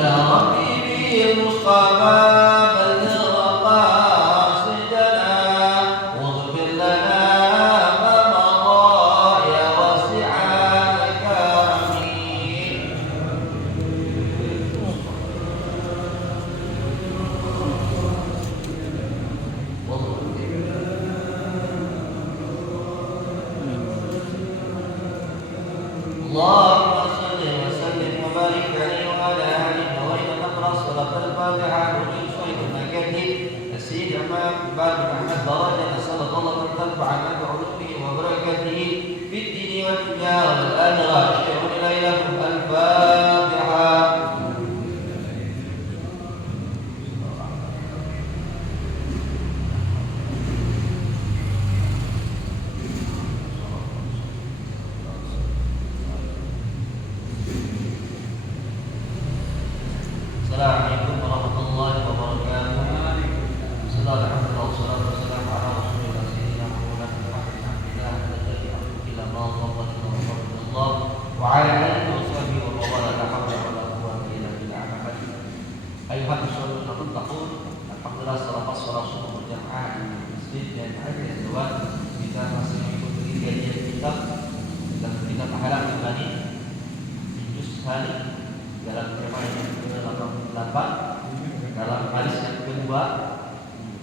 يا ربي بالمصطفى بلغ مقاصدنا واغفر لنا ما مضى يا واسع الكرم. اللهم صل وسلم وبارك عليه وعلى اله وغير نقرا صلاه الفاتحه ونريد شيخ المكاتب السيد عماد بن احمد درجه نسال الله ان تنفع عنا بعلومه وبركاته في الدين والدنيا والاخره. اشهد ان لا اله الا الفاتحه. Assalamualaikum warahmatullahi wabarakatuh. Alhamdulillah wassalatu wassalamu ala rasulillah sayyidina Muhammad bin Abdillah alladhi ila Allah wa ala alihi wa sahbihi wa man la hawla wa la quwwata illa billah. Ayuhat muslimun tattaqun. Alhamdulillah selepas salat subuh berjamaah di masjid dan ada tuan kita masih mengikuti kajian kitab dan kita pahala kembali di juz kali dalam tema yang ke-88 dalam baris yang kedua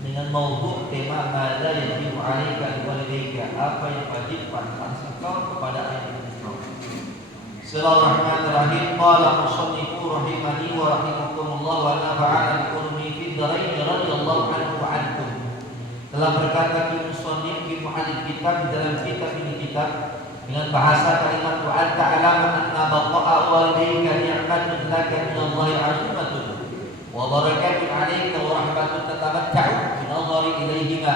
dengan maudhu tema mada yajibu 'alaika walidayka, apa yang wajib atas engkau kepada ayah dan engkau. Bismillahirrahmanirrahim. Qala musannifu rahimani wa rahimakumullah wa nafa'ana bi ulumi fid dharain radhiyallahu anhu wa ankum. Telah berkata musannif fi mu'allif kitab di dalam kitab ini kitab dengan bahasa kalimat wa anta alama anna baqa'a walidayka ni'matun laka min Allah 'azimatun wa barakatun 'alayka wa rahmatun tatamatta'u bi nadhari ilayhima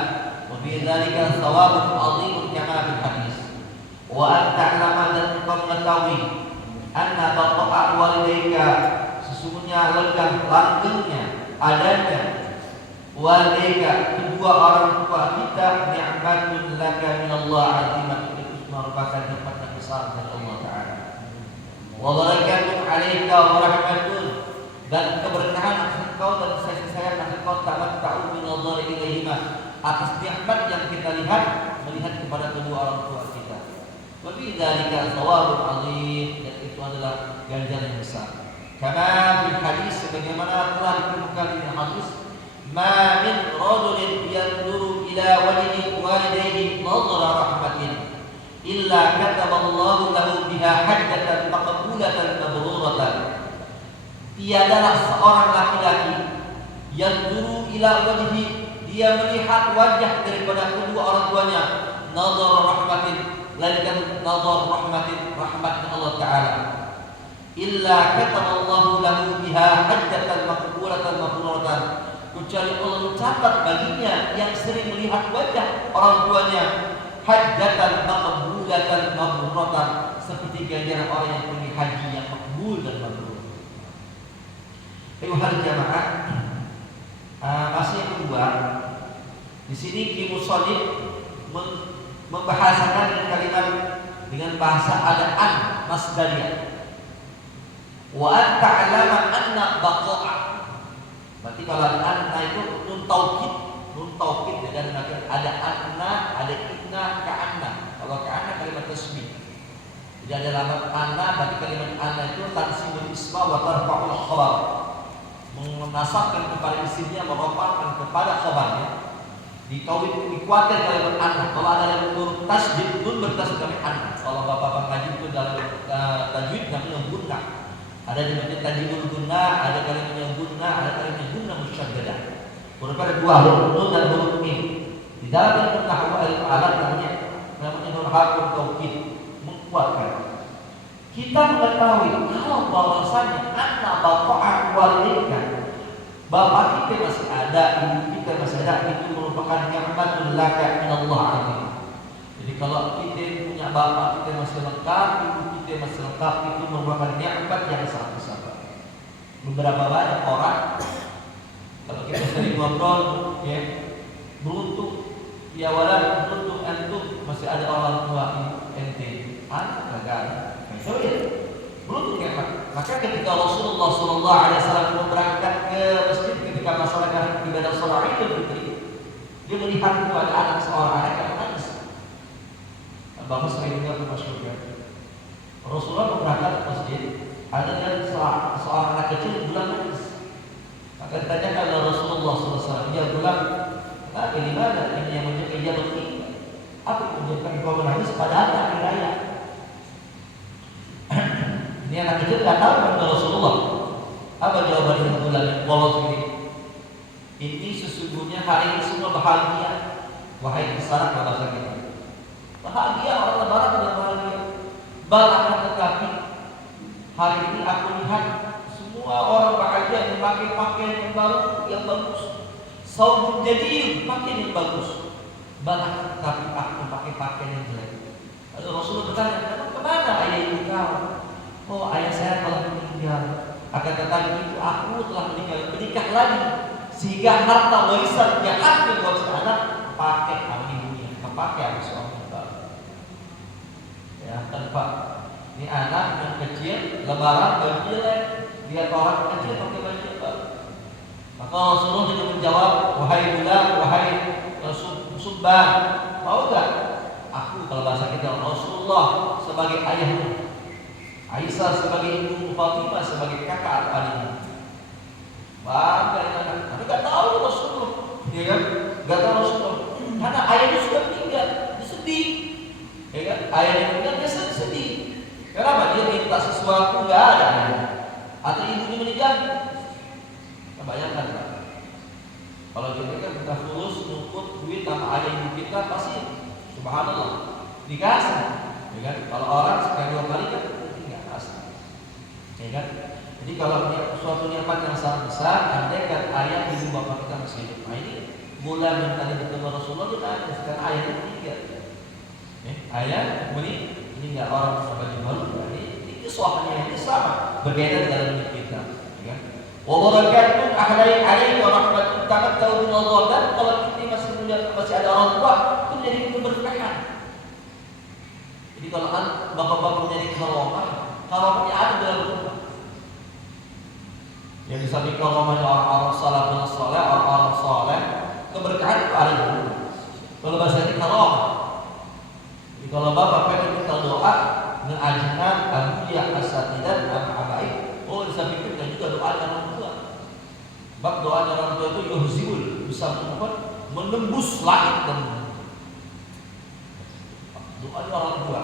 wa fi dhalika thawabun 'azimun kama fil hadis. Wa anta alama dan engkau mengetahui anna baqa'a walidayka, sesungguhnya langgengnya adanya walidayka kedua orang tua kita ni'matun laka min Allah 'azimatun, merupakan nikmat yang besar dari Allah Ta'ala. Wa barakatun 'alaika wa rahmatun, dan keberkahan engkau dan kasih sayang engkau tamatta'u min nadhari ilaihima, atas nikmat yang kita melihat kepada kedua orang tua kita. Wa bi dzalika thawabun 'azim, dan itu adalah ganjaran yang besar. Kama fil hadis, sebagaimana telah dikemukakan di hadis, ma min rajulin yanzuru ila walidayhi nadhara rahmatin illa kataballahu lahu biha hajjatan maqbulatan mabruratan. Tiadalah seorang laki-laki yang dulu ila wajhi, dia melihat wajah daripada kedua orang tuanya, nazar rahmatin, melainkan nazar rahmatin, rahmatnya Allah Ta'ala. Illa kataballahu lahu biha hajjatan maqbulatan mabruratan, kecuali Allah mencatat baginya yang sering melihat wajah orang tuanya hajjatan maqbulatan mabruratan, seperti ganjaran orang yang pergi haji yang makbul dan mabrur. Ayuhal jamaah, masih yang kedua, di sini Ki Musannif membahasakan dengan kalimat dengan bahasa adaan masdariyah. Wa anta alama anna baqa'a. Berarti kalau anna itu nun taukid dan ada anna, ada inna, ka'anna. Kalau ka'anna kalimat tasbih. Jadi ada lafaz anna, berarti kalimat anna itu tansibul isma wa tarfa'ul khabar, menasabkan kepada isimnya, merofakkan kepada khabarnya. Dikuatkan kalimat anna. Kalau ada yang huruf tasdid, nun bertasdid kalimat anna. Kalau bapak-bapak ngaji itu dalam tajwid namanya gunna. Ada namanya tajwidul gunna, ada kalimatnya gunna, ada kalimatnya gunna musyaddadah. Berupa dua huruf nun dan huruf mim. Di dalam ilmu nahwu al-alat namanya nun harfun taukid, menguatkan. Kita mengetahui kalau bahwasanya anna baqa'a walidayka, bapak kita masih ada, ibu kita masih ada, itu merupakan nikmatun laka min Allah 'azim. Jadi kalau kita punya bapak kita masih lengkap, ibu kita masih lengkap, itu merupakan nikmat yang sangat besar. Beberapa banyak orang kalau kita sering ngobrol, ya, beruntung, ya walau beruntung antum masih ada orang tua ente, anak gagal, so ya, beruntung ya Pak. Maka ketika Rasulullah SAW berangkat ke masjid ketika masyarakat ibadah sholat Idul Fitri, dia melihat itu ada anak seorang anak yang menangis. Bapak sering dengar masyhur ya. Rasulullah berangkat ke masjid, ada seorang anak kecil bulan nangis. Maka ditanyakan oleh Rasulullah SAW, dia bilang, "Nah, ini mana ini yang menjaga dia begini? Apa yang menyebabkan kau menangis pada hari raya?" Ini anak kecil nggak tahu kepada Rasulullah. Apa jawaban yang bulan yang polos ini? Ini sesungguhnya hari ini semua bahagia. Wahai kesana bahasa kita. Bahagia orang Lebaran sudah bahagia. Bahkan tetapi hari ini aku lihat semua orang bahagia memakai pakaian yang baru, yang bagus. Saum jadi pakaian yang bagus. Bahkan tetapi aku pakai pakaian yang jelek. Lalu Rasulullah bertanya, kemana ayah ibu kau? Oh, ayah saya telah meninggal. Akan tetapi itu aku telah menikah lagi, sehingga harta warisan yang aku buat si anak pakai sama ibunya, kepakai sama suami baru. Ya, tanpa ini anak yang kecil Lebaran baju jelek, lihat orang kecil pakai baju baru. Maka Rasulullah juga menjawab, wahai budak, wahai Subban, mau gak? Aku kalau bahasa kita Rasulullah sebagai ayahmu, Aisyah sebagai ibu, Fatimah sebagai kakak atau adiknya. Bangga anak, tapi gak tahu Rasulullah, ya kan? Gak tahu Rasulullah, karena ayahnya sudah meninggal, dia sedih, ya kan? Ayahnya meninggal, dia sedih. Kenapa? Dia minta sesuatu gak ada ayahnya, atau ibunya meninggal. Kita bayangkan, Pak. Kalau kita kan kita fulus nuntut duit sama ayah ibu kita pasti, subhanallah, dikasih, ya kan? Kalau orang sekali dua kali kan ya kan? Jadi kalau suatu nikmat yang sangat besar, andaikan ayah ibu bapak kita masih hidup, nah ini bulan yang tadi bertemu Rasulullah itu ada, sekarang ayahnya meninggal. Ayah meninggal orang sebagai baru, ini suaminya ini sama, berbeda dalam hidup kita. Ya kan? Wa barakatuh alaihi wa rahmatullahi taala min Allah, dan kalau kita masih ada orang tua, itu menjadi keberkahan. Jadi kalau bapak-bapak menjadi karomahnya ada dalam rumah. Yang disampaikan karomahnya orang-orang salafun saleh, orang-orang saleh, keberkahan itu ada dalam rumah. Kalau bahasa ini karomah. Jadi kalau bapak pengen minta doa dengan ajinan, abuya, asatidan, abaik, oh disampaikan juga doa orang tua. Sebab doa orang tua itu yuhzibul, bisa menembus langit dan bumi. Doa orang tua.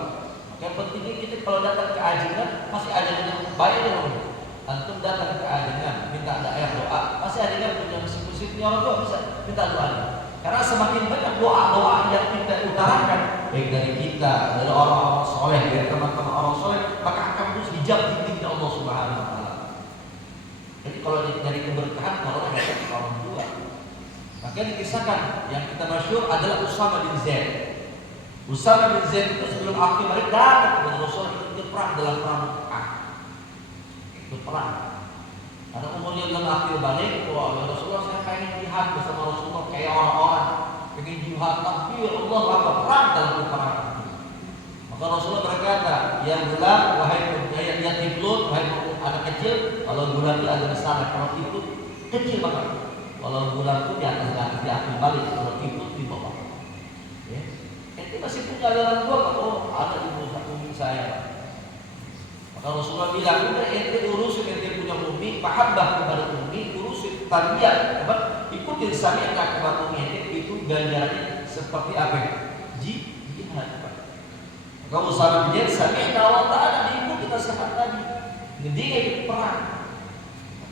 Yang pentingnya kita kalau datang ke ajinan, pasti ajinan yang baik dong. Antum datang ke ajinan, minta daerah doa, pasti ajinan punya musik-musiknya orang tua bisa minta doanya. Karena semakin banyak doa-doa yang kita utarakan, baik dari kita, dari orang-orang soleh, dari teman-teman orang soleh, maka akan terus dijawab di Allah Subhanahu Wa Taala. Jadi kalau dari keberkahan, kalau ada orang tua, maka dikisahkan yang kita masyhur adalah Usama bin Zaid. Usama bin Zaid itu sebelum akhir balik datang kepada Rasulullah ikut perang dalam perang Mekah. Ikut perang. Karena umurnya belum akhir balik, wah ya Rasulullah saya pengen jihad bersama Rasulullah kayak orang-orang, pengen jihad takbir Allah apa perang dalam peperangan. Maka Rasulullah berkata, ya bulan, wahai yatim piatu, wahai anak kecil, kalau bulan itu ada besar, kalau itu kecil banget. Kalau bulan itu di atas di akhir balik, kalau itu di bawah. Ya. Ini masih punya aliran tua, oh ada ibu saya. Maka Rasulullah bilang, udah ente urusin ente punya umi, mahabbah kepada umi, urusin tarbiyah, ikutin sami'na kepada umi ente, itu ganjarannya seperti apa? Jihad. Maka Usama bin Zaid sami'na wa ta'ala, diikuti nasihat tadi. Dia ikut perang.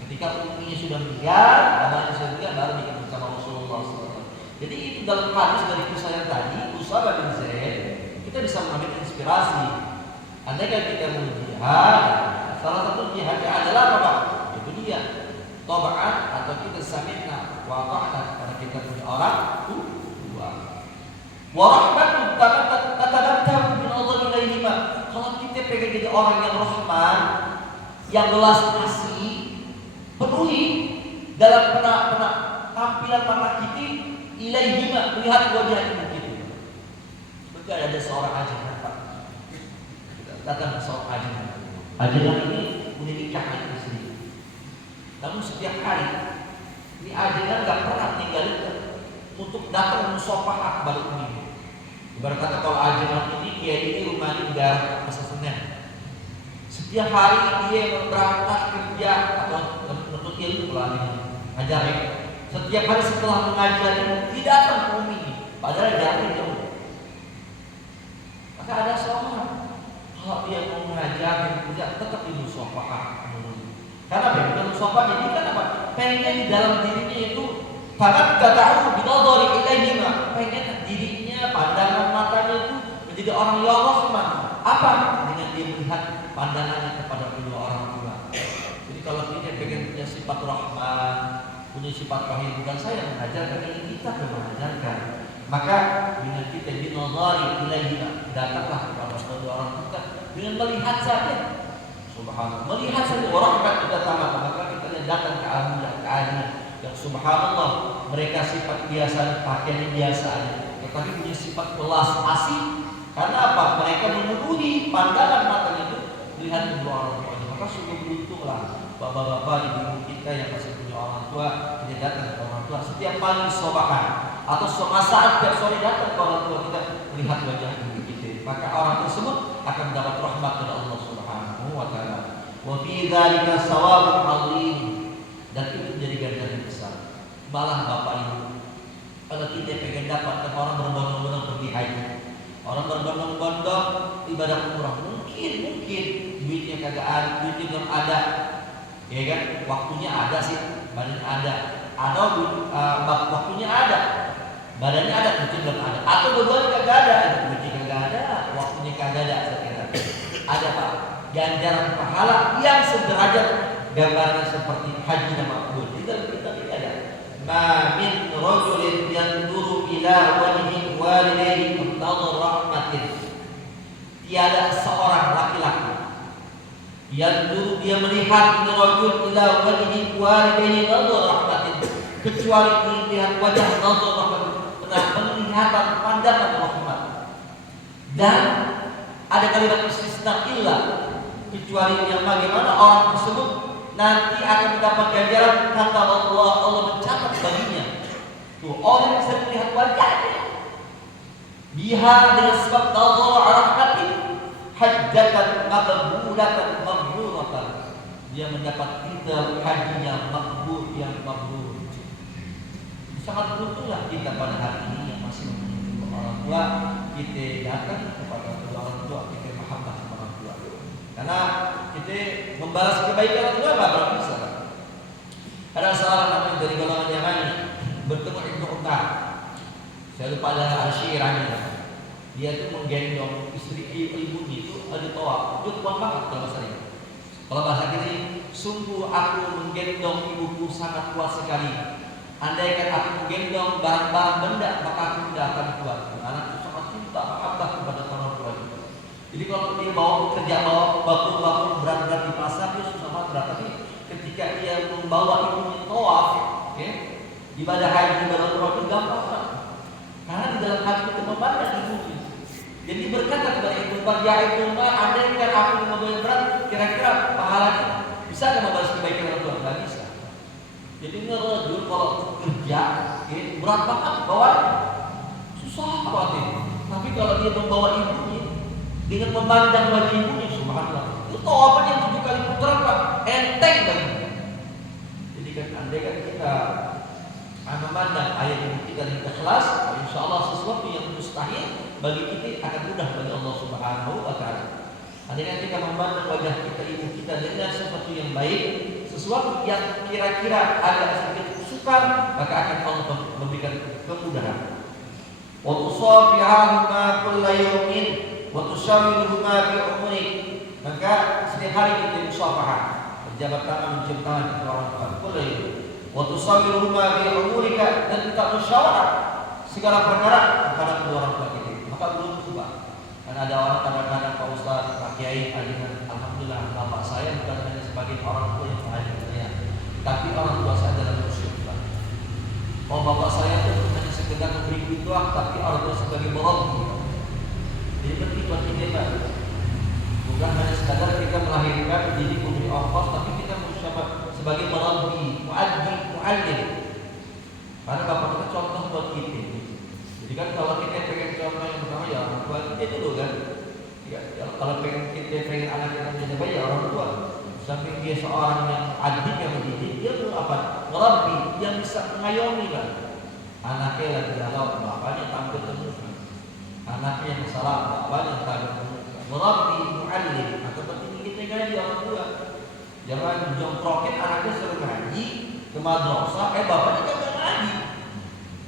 Ketika uminya sudah meninggal, abahnya sudah meninggal, baru ikut bersama Rasulullah SAW. Jadi itu dalam hadis dari kisah yang tadi, Usama bin Zaid, kita bisa mengambil inspirasi. Andaikan kita mau jihad, salah satu jihadnya adalah apa Pak? Itu dia toba'an atau kita sami'na wa ta'na, karena kita punya orang tua. Wa rahmatun tatadabbur min Allah ilaihima. Kalau kita pengen jadi orang yang rahman, yang belas kasih, penuhi dalam tampilan mata kita ilaihima, melihat wajah ibu kita. Maka ada seorang ajian Pak, datang ke seorang ajian. Ajian ini memiliki setiap hari. Ini ajengan nggak pernah tinggalin untuk datang musafahah kepada umi. Ibarat kata kalau ajengan ini kiai ini rumah ini udah masa Senin. Setiap hari dia berangkat kerja atau menuntut ilmu lah ngajarin. Setiap hari setelah mengajar tidak datang ke umi, padahal jaraknya jauh. Maka ada seorang kalau dia mau mengajar kerja tetap di musafahah. Karena begitu musafahah jadi kan apa? Pengen di dalam dirinya itu bahkan gak tahu bidadari ilaihima, pengen dirinya pandangan matanya itu menjadi orang yang rahman. Apa? Dengan dia melihat pandangannya kepada kedua orang tua. Jadi kalau dia pengen punya sifat rahman, punya sifat rahim, bukan saya yang mengajarkan, ini kita yang mengajarkan. Maka dengan kita binadari ilaihima, datanglah kepada kedua orang tua dengan melihat saja. Subhanallah, melihat saja orang kan kita tamat, maka kita datang ke alimnya yang subhanallah mereka sifat biasa, pakaian biasa aja, tetapi punya sifat belas asih. Karena apa? Mereka memenuhi pandangan matanya itu melihat kedua orang tua. Maka sungguh beruntunglah bapak-bapak, ibu-ibu kita yang masih punya orang tua, kita datang ke orang tua setiap pagi sobahan atau saat tiap sore datang ke orang tua kita melihat wajah ibu kita. Maka orang tersebut akan mendapat rahmat dari Allah Subhanahu wa taala. Wa fi dzalika shawabun 'azim, dan itu menjadi ganjaran yang besar. Malah bapak ibu, kalau kita pengen dapatkan orang berbondong-bondong pergi haji, orang berbondong-bondong ibadah umrah, mungkin duitnya kagak ada, duitnya belum ada, ya kan? Waktunya ada sih, badannya ada, waktunya ada, badannya ada, duitnya belum ada, atau dua-duanya kagak ada, duitnya kagak ada, waktunya kagak ada, ada pak, ganjaran pahala yang sederajat gambarnya seperti haji dan makbul. Di dalam kitab ini ada ma min rajulin yanzuru ila wajhi walidayhi muntadhir rahmatin. Tiada seorang laki-laki yang dulu dia melihat rajul ila wajhi walidayhi muntadhir rahmatin, kecuali melihat wajah muntadhir rahmatin, penglihatan pandangan rahmat. Dan ada kalimat istisna illa, kecuali yang bagaimana orang tersebut nanti akan mendapat ganjaran kata Allah mencatat baginya. Tuh orang yang bisa melihat wajahnya, biha dengan sebab nazar rahmatin hajjatan maqbulatan mabruratan, dia mendapat titel hajinya makbul yang mabrur. Sangat beruntunglah kita pada hari ini yang masih memiliki orang tua, kita datang kepada kedua orang tua, kita mahabbah orang tua. Karena kita membalas kebaikan itu apa? Bisa. Ada seorang namanya dari golongan Yamani bertemu Ibnu Umar. Saya lupa ada asyirahnya. Dia itu menggendong istri ibunya itu ada tawaf. Itu kuat banget kalau bahasa ini. Kalau bahasa ini, sungguh aku menggendong ibuku sangat kuat sekali. Andaikan aku menggendong barang-barang benda, maka aku tidak akan kuat. Anakku sangat cinta, mahabbah kepada orang tua. Jadi kalau dia bawa bakul berat-berat di pasar, dia susah banget berat. Tapi ketika dia membawa ibunya tawaf, ya, ibadah haji, ibadah umrah itu gampang kan? Karena di dalam hati itu memandang ibunya. Jadi berkata kepada Ibnu Umar, ya Ibnu Umar, andaikan aku membawa berat, kira-kira pahalanya bisa nggak membalas kebaikan orang tua? Nggak bisa. Jadi ngerajul kalau kerja, ya, berat banget bawanya, susah banget. Tapi kalau dia membawa ibunya dengan memandang wajah ibunya, subhanallah, itu tawafannya yang 7 kali putaran pak, enteng lagi. Jadi kan andai kan kita memandang ayat ibu kita dengan ikhlas, insya Allah sesuatu yang mustahil bagi kita akan mudah bagi Allah Subhanahu wa taala. Andai kan kita memandang wajah kita ibu kita dengan sesuatu yang baik, sesuatu yang kira-kira agak sedikit sukar, maka akan Allah memberikan kemudahan. Wa tusafihahuma kulla yawmin wa tushawiruhuma fi umrik. Maka setiap hari kita musafahah, berjabat tangan, mencium tangan kepada orang tua. Kulla yawmin wa tushawiruhuma fi umrika, dan kita musyawarah segala perkara kepada kedua orang tua kita. Maka belum berubah. Karena ada orang kadang-kadang Pak Ustaz, Pak Kiai, alhamdulillah bapak saya bukan hanya sebagai orang tua yang mengajar saya, tapi orang tua saya dalam bersyukur. Oh bapak saya itu hanya sekedar memberi doa, tapi orang tua sebagai merabbi. Jadi penting buat kita Pak. Bukan hanya sekadar kita melahirkan, mendidik, memberi ongkos, tapi kita bersama sebagai merabbi. muallim. Karena bapak kita contoh buat kita. Jadi kan kalau kita pengen contoh yang pertama ya orang tua kita dulu kan. Ya, kalau pengen anak kita menjadi baik ya orang tua. Sampai dia seorang yang adik yang mendidik, dia tuh apa? Ngerabbi, yang bisa mengayomi kan. Anaknya lagi galau, bapaknya tampil terus. Anaknya yang salah, bapaknya tampil terus. Ngerabbi, muallim, atau penting kita ngaji orang tua. Jangan jongkrokin anaknya suruh ngaji ke madrasah, bapaknya kagak ngaji.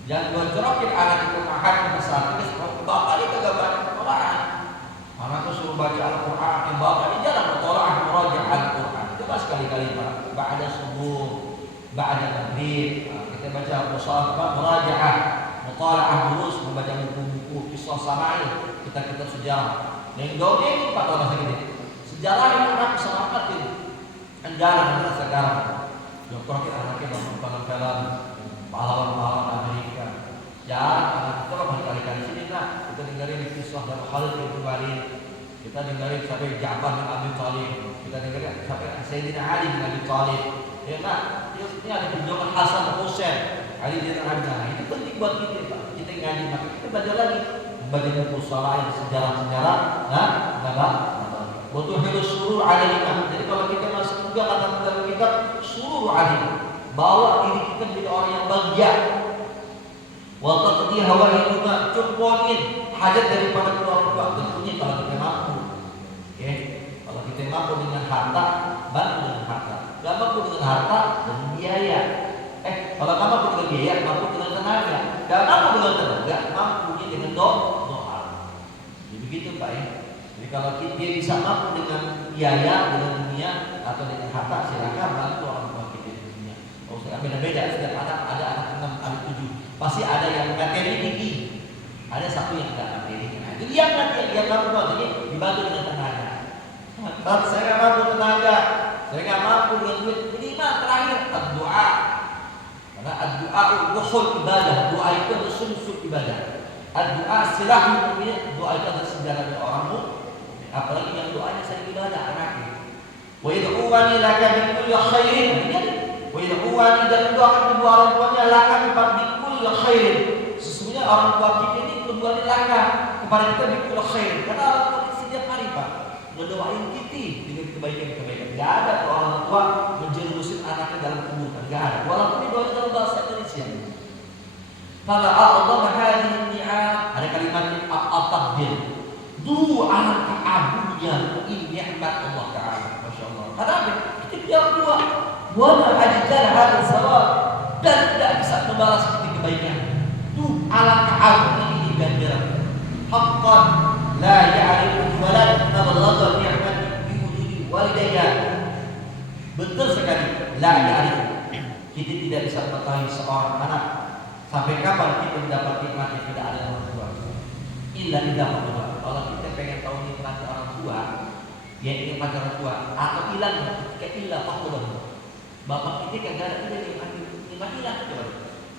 Jangan jongkrokin anak itu makan ke pesantren, bapaknya kagak baca Al-Quran. Anaknya suruh baca Al-Quran, bapaknya jarang bertolak meraja Al-Quran. Coba sekali-kali Pak, ba'da subuh, ba'da maghrib, kita baca musafah, merajaah, mutala'ah durus, membaca buku-buku kisah samail, kita sejarah. Yang gaulnya ini Pak kalau bahasa gini, sejarah itu anak semangat ini. Jarang sekarang. Jongkrokin anaknya nonton film pahlawan-pahlawan Amerika. Jarang anak kita berkali-kali sini nak. Kita dengerin kisah dan Khalid bin Walid. Kita dengerin sampai Ja'far bin Abi Thalib. Kita dengerin sampai Sayyidina Ali bin Abi Thalib. Ya nak, ini ada perjuangan Hasan Husain, Ali bin Abi Thalib. Ini penting buat kita Pak. Kita ngaji maka kita baca lagi. Baca buku salah sejarah-sejarah. Nah, butuh hidup surur alimah. Jadi kalau kita masuk juga kata dalam kitab surur alimah, bawa diri kita menjadi orang yang bahagia. Wa taqdi hawaihuma, cukupin hajat daripada kedua orang tua. Tentunya kalau kita mampu. Ya, kalau kita mampu dengan harta, bantu dengan harta. Gak mampu dengan harta dan biaya. Kalau gak mampu dengan biaya, mampu dengan tenaga. Gak mampu dengan tenaga, mampunya dengan doa. Jadi begitu Pak ya. Jadi kalau dia bisa mampu dengan biaya, dengan dunia atau dengan harta, silakan bantu orang tua kita di dunia. Oh, beda-beda. Setiap anak ada anak 6, anak 7. Pasti ada yang materi tinggi, ada satu yang tidak materi. Nah, itu yang nanti yang mampu jadi dibantu dengan tenaga. Kalau saya nggak mampu tenaga, saya nggak mampu dengan duit, minimal terakhir doa. Karena doa itu ibadah, doa itu adalah sumber ibadah. Doa silahul mu'min, doa itu adalah senjata orang mukmin. Apalagi yang doanya sering ibadah anaknya. Wa yad'uwani laka bi kulli khairin. Wa yad'uwani dan doakan kedua orang tuanya laka bi kulli khairin. Sesungguhnya orang tua kita ini keduanya laka kepada kita bi kulli khairin. Karena orang tua kita setiap hari Pak ngedoain kita dengan kebaikan-kebaikan. Enggak ada tuh orang tua menjerumuskan anaknya dalam keburukan. Enggak ada. Walaupun didoain dalam bahasa Indonesia. Fala Allah hadhihi ni'am. Ada kalimat at-taqdir. Doa keagungan ini nikmat Allah Taala, masya Allah. Karena kita punya dua, wala ajal hal sawab dan tidak bisa membalas kita kebaikan. Tuh ala keagungan ini ganjaran. Haqqan la ya'rifu walad nabalagha ni'mati bi wujudi walidayya. Betul sekali, la ya'rifu. Kita tidak bisa mengetahui seorang anak sampai kapan kita mendapat nikmat yang tidak ada orang tua. Illa idza qadara. Kalau kita pengen tahu nikmat orang tua, ya nikmat orang tua atau hilang ketika hilang faktor. Bapak kita kagak ada nikmat hilang coba.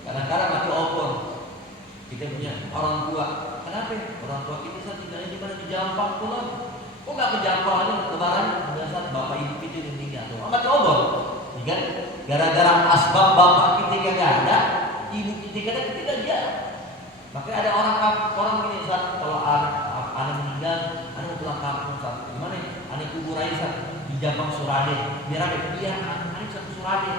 Kadang-kadang mati opor. Kita punya orang tua. Kenapa? Orang tua kita saat tinggalnya di mana di Jampang pulang. Kok nggak ke Jampang aja lebaran? Pada saat bapak ibu kita yang meninggal tuh. Amat opor. Ya kan? Gara-gara asbab bapak kita kagak ada, ibu kita kagak kita tidak. Makanya ada orang gini saat kalau anak meninggal, anak pulang kampung saat gimana? Anak kubur aja di Jampang Surade, biar ada dia anak satu Surade.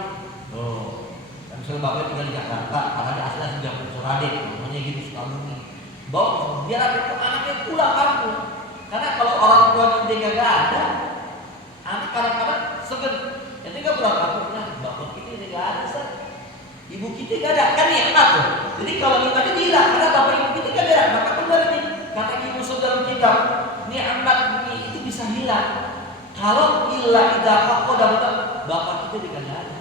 Oh, dan misalnya bapak tinggal di Jakarta, anaknya asli di Jampang Surade, namanya gitu Sukabumi. Bawa biar ada anaknya pulang kampung. Karena kalau orang tua yang gak ada, anak kadang-kadang segen. Yang tinggal pulang kampung, nah bapak kita gak ada, Ustaz. Ibu kita gak ada, kan nikmat tuh. Jadi kalau nikmatnya hilang, karena bapak ibu kita gak ada, maka benar nih kata Ibu dalam kitab, nikmat ini itu bisa hilang. Kalau ilah idza faqada bapak kita tidak ada.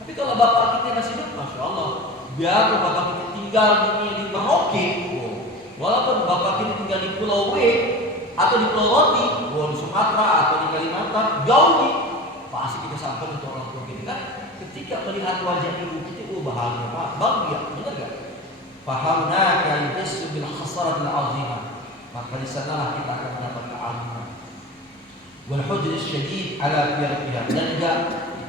Tapi kalau bapak kita masih hidup, masya Allah, biar bapak kita tinggal di Merauke, walaupun bapak kita tinggal di Pulau W atau di Pulau Roti, di Sumatera atau di Kalimantan, jauh nih, pasti kita sampai untuk orang tua kita kan. Ketika melihat wajah ibu kita, bahagia, bangga, benar gak? Fahamna kaisu bil khasaratil azimah. Maka di sanalah kita akan mendapat keagungan. Wal hujr syadid ala firqiyah. Dan juga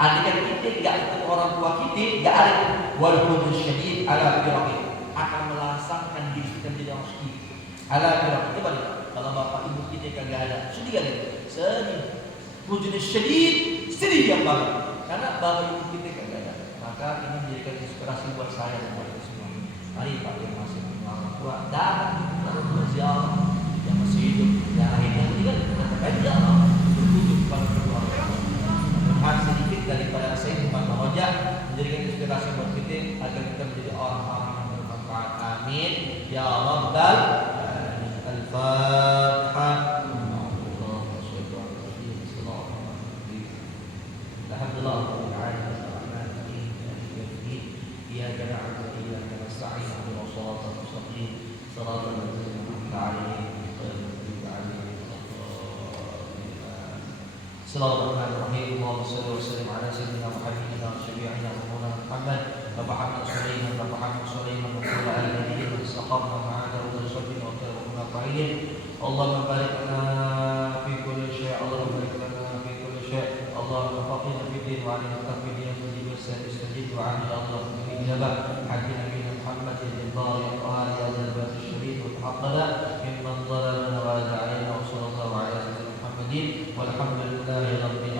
Andai kan kita nggak ketemu orang tua kita, nggak ada wal hudud syadid ala firaqi, akan melangsangkan diri kita menjadi orang sedih. Ala firaqi, coba lihat. Kalau bapak ibu kita kagak ada, sedih kan? Sedih. Hudud syadid, sedih yang banget. Karena bapak ibu kita kagak ada. Maka ini menjadikan inspirasi buat saya dan buat kita semua. Mari Pak yang masih punya orang tua datang lalu berziarah, yang masih hidup, yang akhirnya meninggal kita berziarah berkunjung kepada kedua orang tua. Mudah sedikit daripada saya Muhammad Mahojah menjadikan inspirasi buat kita agar kita menjadi orang-orang yang bermanfaat. Amin ya Rabbal alamin. Al-Fatihah. Alhamdulillah rabbil alamin arrahmanir rahim maliki yaumiddin iyyaka na'budu wa iyyaka nasta'in ihdinas siratal mustaqim siratal ladzina an'amta 'alaihim ghairil maghdubi 'alaihim waladdallin. Bismillahirrahmanirrahim. Allahumma shalli wa sallim ala sayyidina Muhammadin wa syafi'ina wa maulana Muhammad wa Muhammad Sulaiman wa Muhammad Sulaiman wa ala alihi wa istaqamna ma'ana wa shabina wa tarabuna fa'ilin. Allahumma barik lana fi kulli syai'. Allahumma barik lana fi kulli syai'. Allahumma faqihna fi din wa 'allimna fi din wa jib sajid wa 'amil Allah bi ijabah haqqi nabiyina Muhammad bin bari al-qahar ya dzal syarif wa tahaqqala mimman dhalala wa da'ina wa sallallahu ala sayyidina Muhammadin walhamdulillahi rabbil